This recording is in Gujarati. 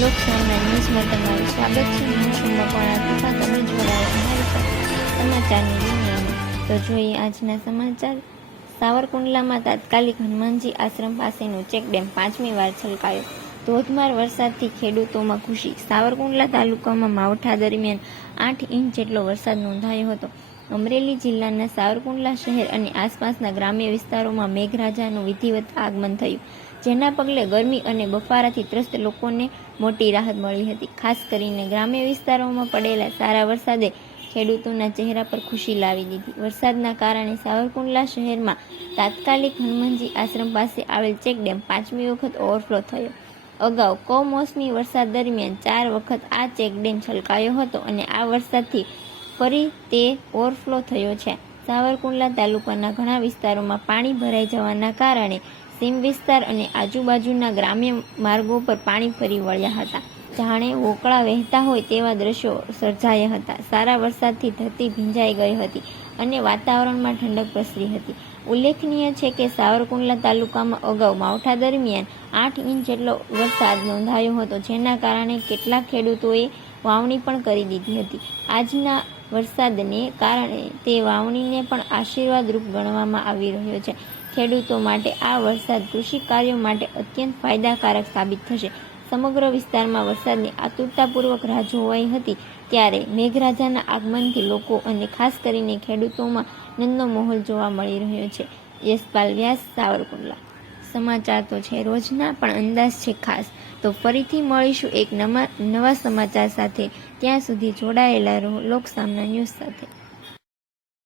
લોકસભાના ન્યૂઝમાં તમારું સ્વાગત છે. હું છું મકવાણા તથા તમે જોડાયા અમારી સાથે સમાચારની દુનિયામાં. તો જોઈએ આજના સમાચાર. સાવરકુંડલામાં તાત્કાલિક હનુમાનજી આશ્રમ પાસેનો ચેકડેમ પાંચમી વાર છલકાયો. ધોધમાર વરસાદથી ખેડૂતોમાં ખુશી. સાવરકુંડલા તાલુકામાં માવઠા દરમિયાન આઠ ઇંચ જેટલો વરસાદ નોંધાયો હતો. અમરેલી જિલ્લાના સાવરકુંડલા શહેર અને આસપાસના ગ્રામ્ય વિસ્તારોમાં મેઘરાજાનું વિધિવત આગમન થયું. જેના પગલે ગરમી અને બફારાથી ત્રસ્ત લોકોને મોટી રાહત મળી હતી. ખાસ કરીને ગ્રામ્ય વિસ્તારોમાં પડેલા સારા વરસાદે ખેડૂતોના ચહેરા પર ખુશી લાવી દીધી. વરસાદના કારણે સાવરકુંડલા શહેરમાં તાત્કાલિક હનુમાનજી આશ્રમ પાસે આવેલ ચેકડેમ પાંચમી વખત ઓવરફ્લો થયો. અગાઉ કમોસમી વરસાદ દરમિયાન ચાર વખત આ ચેકડેમ છલકાયો હતો અને આ વરસાદથી ફરી તે ઓવરફ્લો થયો છે. સાવરકુંડલા તાલુકાના ઘણા વિસ્તારોમાં પાણી ભરાઈ જવાના કારણે સીમ વિસ્તાર અને આજુબાજુના ગ્રામ્ય માર્ગો પર પાણી ફરી વળ્યા હતા. જાણે વોકળા વહેતા હોય તેવા દ્રશ્યો સર્જાયા હતા. સારા વરસાદથી ધરતી ભીંજાઈ ગઈ હતી અને વાતાવરણમાં ઠંડક પ્રસરી હતી. ઉલ્લેખનીય છે કે સાવરકુંડલા તાલુકામાં અગાઉ માવઠા દરમિયાન આઠ ઇંચ જેટલો વરસાદ નોંધાયો હતો, જેના કારણે કેટલાક ખેડૂતોએ વાવણી પણ કરી દીધી હતી. આજના વરસાદને કારણે તે વાવણીને પણ આશીર્વાદરૂપ ગણવામાં આવી રહ્યો છે. ખેડૂતો માટે આ વરસાદ કૃષિ કાર્યો માટે અત્યંત ફાયદાકારક સાબિત થશે. સમગ્ર વિસ્તારમાં વરસાદની આતુરતાપૂર્વક રાહ જોવાઈ હતી ત્યારે મેઘરાજાના આગમનથી લોકો અને ખાસ કરીને ખેડૂતોમાં નંદનો માહોલ જોવા મળી રહ્યો છે. યશપાલ વ્યાસ, સાવરકુંડલા. સમાચાર તો છે, રોજના પણ અંદાજ છે ખાસ. તો ફરીથી મળીશું એક નવા નવા સમાચાર સાથે. ત્યાં સુધી જોડાયેલા રહો, લોકસામના ન્યૂઝ સાથે.